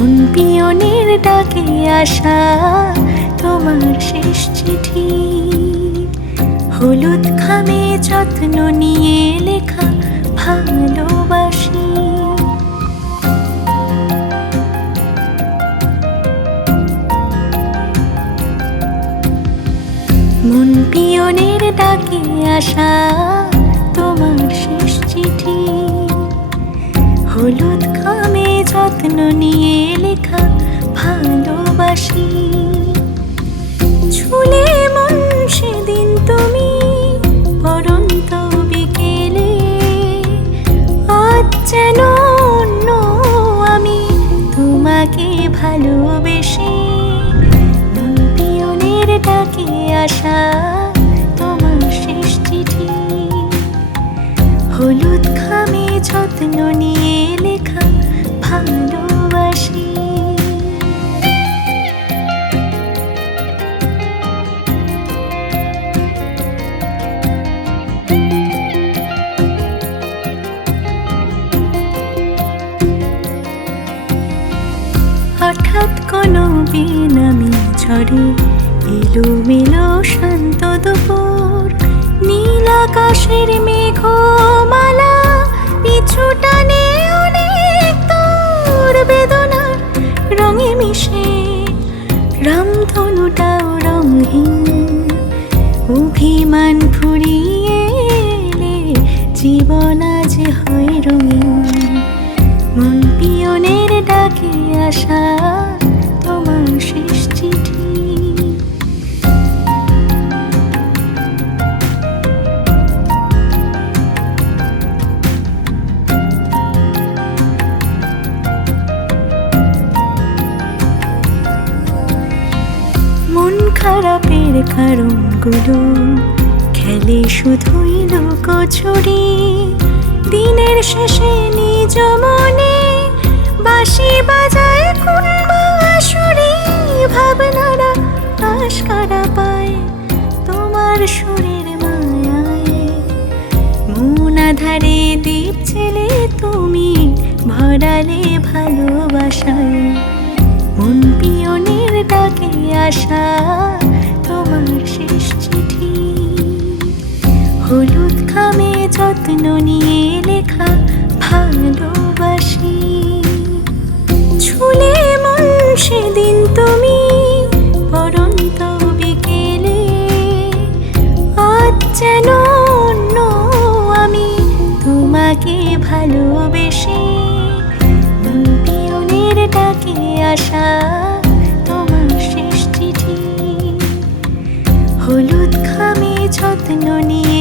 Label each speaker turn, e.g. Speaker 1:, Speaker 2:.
Speaker 1: পিয়নের ডাকে আসা তোমার শেষ চিঠি। হলুদ খামে যত্ন নিয়ে লেখা ভালোবাসি। মন পিয়নের ডাকে আসা তোমার শেষ চিঠি। হলুদ খামে যত্ন নিয়ে লেখা ভালোবাসি। ছুলে মন সেদিন তুমি পরন্ত বিকেলে। আজ যেন অন্য আমি তোমাকে ভালোবেসে। পিয়নের ডাকে আসা তোমার শেষ চিঠি। হলুদ খামে যত্ন নিয়ে হঠাৎ কোনো বেনামি এলো মেলো শান্ত দুপুর নীল আকাশের রঙিন মন পিয়নের ডাকে আসা তোমার শেষ মন খারাপের কারণগুলো খেলে শুধুই লুকোছড়ি দিনের শেষে নিজ মনে বাঁশি বাজায় কোন আসরে, ভাবনারা আশকারা পায় তোমার সুরের মায়ায়। মন আধারে ছেলে তুমি ভরালে ভালোবাসায়। মন পিয়নের ডাকে আসা তোমার শেষ চিঠি। হলুদ খামে যত্ন নিয়ে ভালোবাসি। ছুলে মন সেদিন তুমি পরন্ত বিকেলে। আজ যেন অন্য আমি তোমাকে ভালোবেসে। পিয়নের ডাকে আসা তোমার শেষ চিঠি। হলুদ খামে যত্ন নিয়ে